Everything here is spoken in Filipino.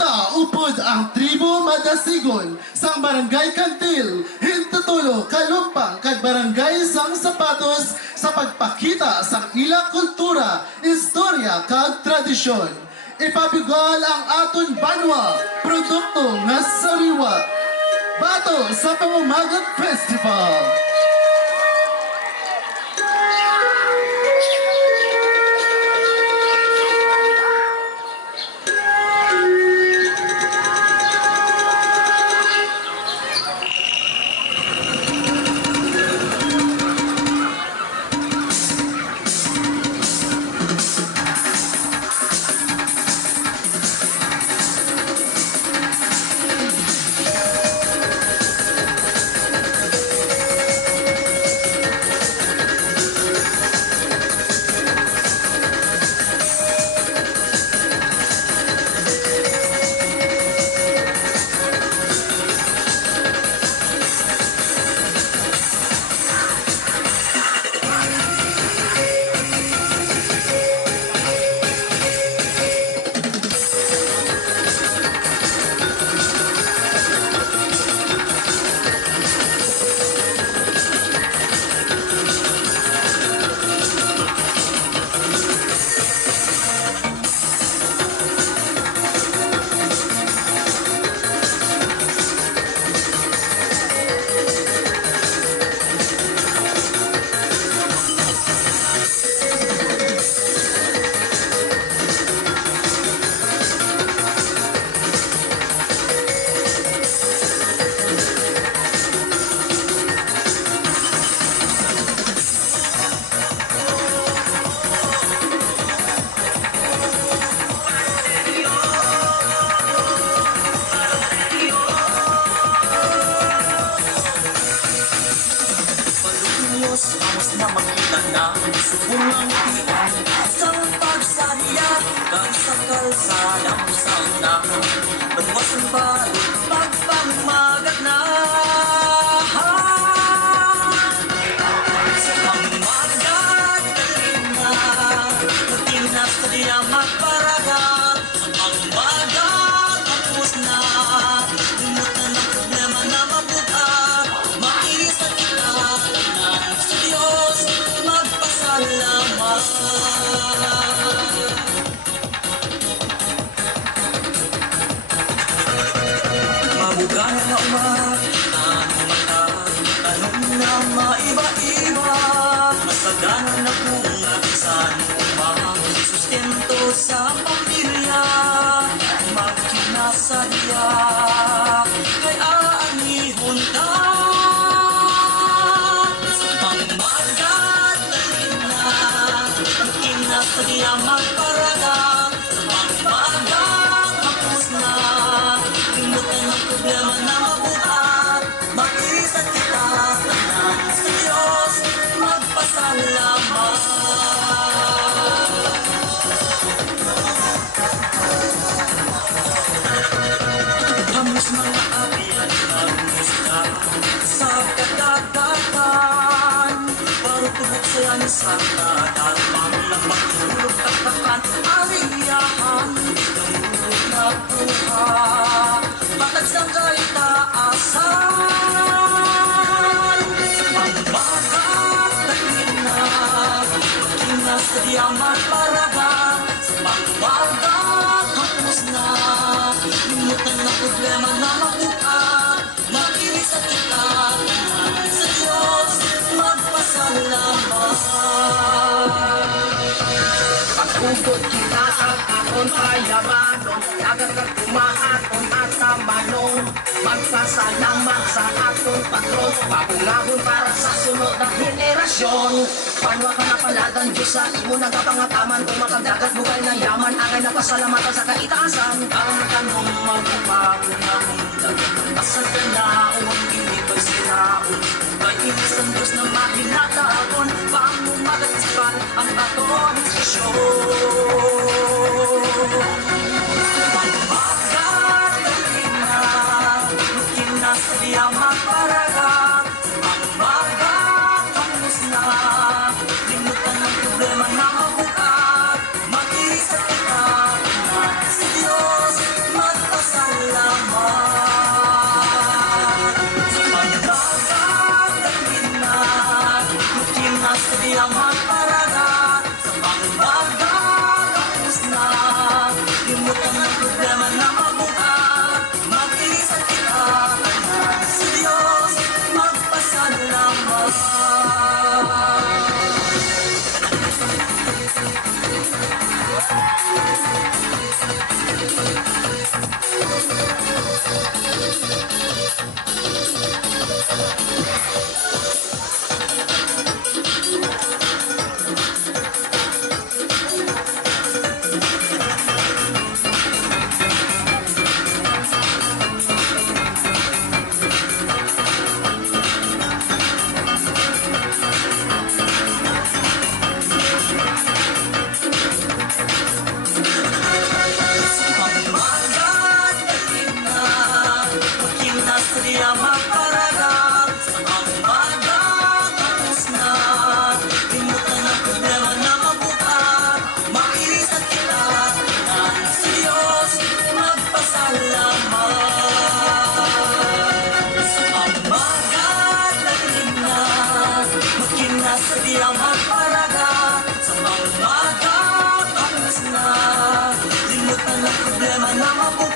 Kita upod ang tribo Madasigon sang Barangay Kantil, Hintutulo, Kalumpang, kag Barangay Sang Sapatos sa pagpakita sa ilang kultura, istorya kag tradisyon. Ipabigol ang aton banwa, produkto nga sariwa. Bato sa Pangumagat Festival. Amos na makita na subungang tiyan isang pagsariya dan sa kalsadang sauna bagwas ang balik pagpamagat na sa pangmagat galing na magtinas na diya magparaga sa pangmagat tapos na limutan ang problema na mabuka maisa kita sa Diyos magpasalamat. Mabugan na umat ang mata, tanong na maiba-iba, masagana na kung akisan umang sustento sa pamilya, magkinasadya, kay aanihon ka. Sa diya magparaga sa pagmagang tapos na limutan ang problema na mabuhat mag-isat kita tanan sa Diyos magpasalamat. Hamus mga apian nagmusda sa kadagatan parutubok saya ni Santa magtulog taktakan ariyahan tungkol na buha patag sa kaitaasan pagbagat takin na makinas sa diyamat paraga sa pagbagat hapos na limutan na problema na mabuka makinis at kita sa Diyos magpasalamat. Pagkugod kita sa akon kayamanon agad ka kumaaton at sa manong magpasalamat sa akon patron pabungahon para sa sunod na henerasyon panwa ka na paladan Diyos sa imo nagapangataman kung makadagat bukay na yaman angay na pasalamatan sa kaitaasan ang tanong magpapagod na mundag pasag ka na huwag hindi pagsiraon kay inis ang Diyos na mahinatapon pangumagatispan ang aton sisyon. Pagbagat ang ina, lukin na sa diya magparaga, pagbagat ang musna, limutan ang problema na mabukat, mag-iisa kita, sa Diyos magparaga. na mabuhat. Mag-iisa kita, sa Diyos magpasalamat. Sadyang magparaga sa mga tapos na. Limutan ang problema na mabuhay.